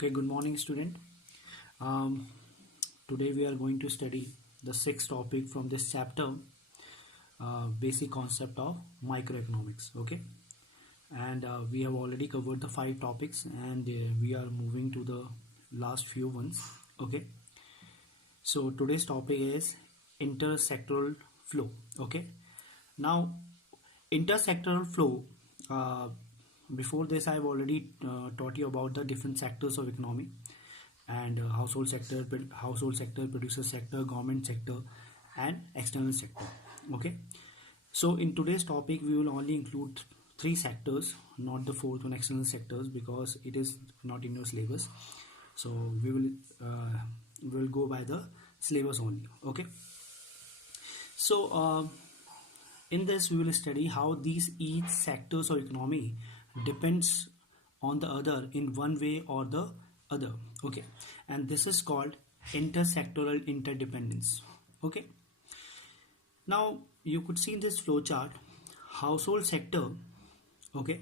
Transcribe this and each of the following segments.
Okay, good morning, student. Um, Today we are going to study the sixth topic from this chapter, basic concept of microeconomics. Okay, and we have already covered the five topics, and we are moving to the last few ones. Okay, so today's topic is intersectoral flow. Okay, now intersectoral flow. Uh, Before this, I've already taught you about the different sectors of economy and household sector, producer sector, government sector, and external sector. Okay, so in today's topic we will only include three sectors, not the fourth one, external sectors, because it is not in your syllabus. So we will go by the syllabus only. Okay, so in this we will study how these each sectors of economy depends on the other in one way or the other. Okay, and this is called intersectoral interdependence. Okay, now you could see in this flow chart household sector. Okay,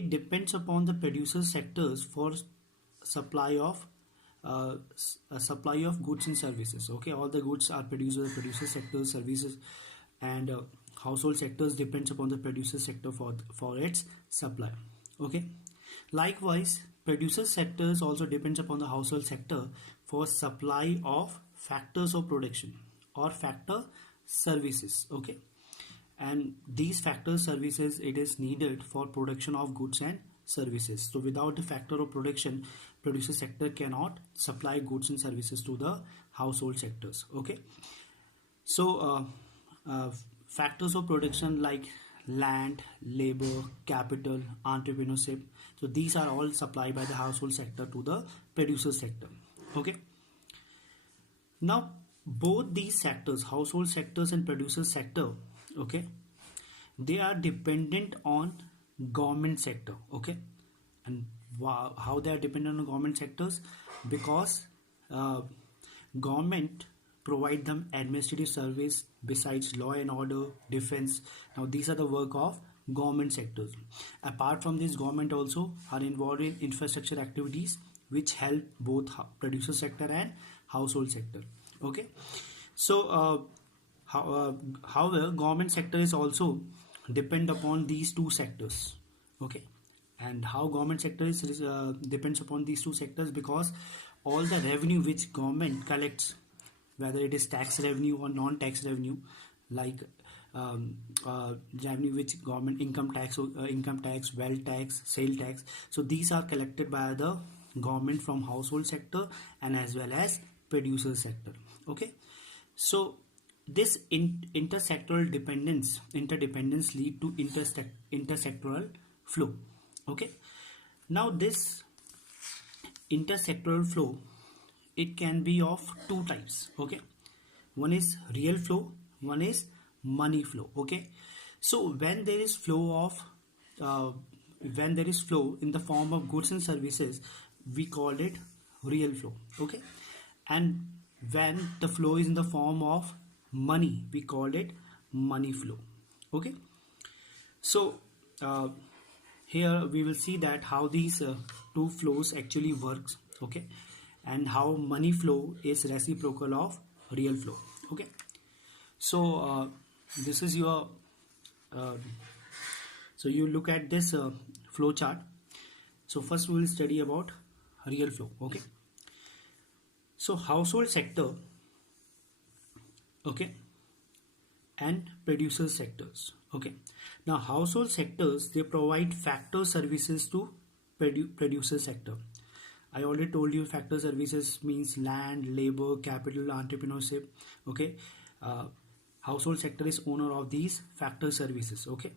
it depends upon the producer sectors for supply of supply of goods and services. Okay, all the goods are produced by the producer sector, services, and household sectors depends upon the producer sector for its supply. Okay, likewise producer sectors also depends upon the household sector for supply of factors of production or factor services. Okay, and these factor services it is needed for production of goods and services. So without the factor of production, producer sector cannot supply goods and services to the household sectors. Okay, so factors of production like land, labor, capital, entrepreneurship, so these are all supplied by the household sector to the producer sector. Okay, now both these sectors, household sectors and producer sector, okay, they are dependent on government sector. Okay, and how they are dependent on government sectors? Because government provide them administrative service besides law and order, defense. Now these are the work of government sectors. Apart from this, government also are involved in infrastructure activities which help both producer sector and household sector. Okay, so however government sector is also depend upon these two sectors. Okay, and how government sector is depends upon these two sectors? Because all the revenue which government collects, whether it is tax revenue or non-tax revenue, like revenue which government income tax, wealth tax, sale tax, so these are collected by the government from household sector and as well as producer sector. Okay, so this intersectoral interdependence lead to intersectoral flow. Okay, now this intersectoral flow, it can be of two types. Okay, one is real flow, one is money flow. Okay, so when there is flow in the form of goods and services, we call it real flow. Okay, and when the flow is in the form of money, we call it money flow. Okay, so here we will see that how these two flows actually works. Okay, and how money flow is reciprocal of real flow. Okay, so this is your so you look at this flow chart. So first we will study about real flow. Okay, so household sector, okay, and producer sectors. Okay, now household sectors, they provide factor services to producer sector. I already told you factor services means land, labor, capital, entrepreneurship. Okay, household sector is owner of these factor services. Okay,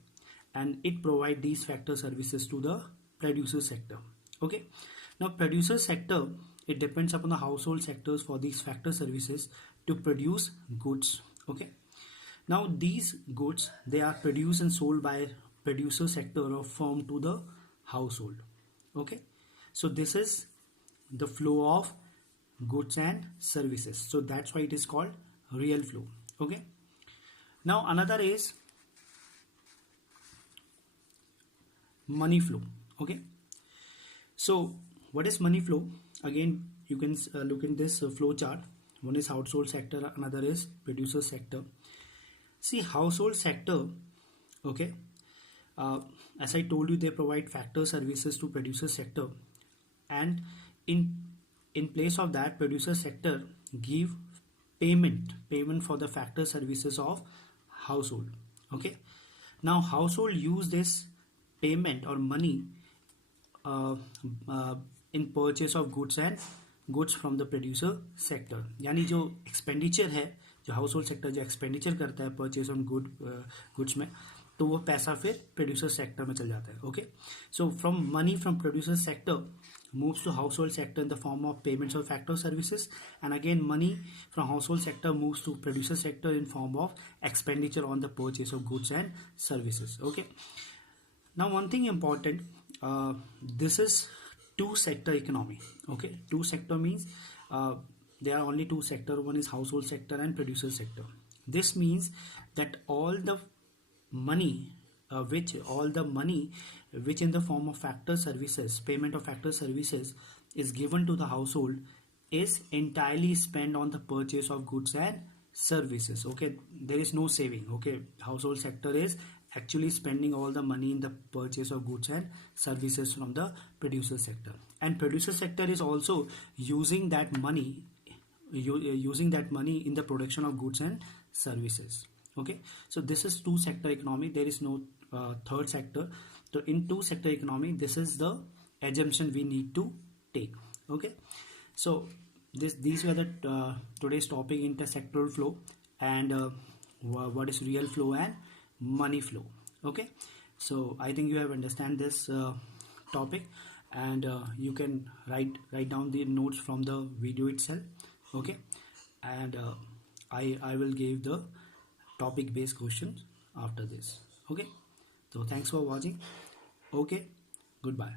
and it provide these factor services to the producer sector. Okay, now producer sector, it depends upon the household sectors for these factor services to produce goods. Okay, now these goods, they are produced and sold by producer sector or firm to the household. Okay, so this is the flow of goods and services, so that's why it is called real flow. Okay, now another is money flow. Okay, so what is money flow? Again, you can look in this flow chart. One is household sector, another is producer sector. See, household sector, okay, uh, as I told you, they provide factor services to producer sector, and in place of that, producer sector give payment for the factor services of household. Okay, now household use this payment or money uh, uh, in purchase of goods and goods from the producer sector. यानी जो expenditure है, जो household sector जो expenditure करता है purchase on goods में, तो वो पैसा फिर producer sector में चल जाता है. Okay, so from money from producer sector moves to household sector in the form of payments or factor services, and again money from household sector moves to producer sector in form of expenditure on the purchase of goods and services. Okay, now one thing important, this is two sector economy. Okay, two sector means there are only two sector, one is household sector and producer sector. This means that all the money which in the form of factor services, payment of factor services, is given to the household is entirely spent on the purchase of goods and services. Okay, there is no saving. Okay, household sector is actually spending all the money in the purchase of goods and services from the producer sector, and producer sector is also using that money in the production of goods and services. Okay, so this is two sector economy. There is no third sector. So in two sector economy, this is the assumption we need to take. Okay, so these were the today's topic, intersectoral flow, and what is real flow and money flow. Okay, so I think you have understand this topic, and you can write down the notes from the video itself. Okay, and I will give the topic based questions after this. Okay, so thanks for watching. Okay, goodbye.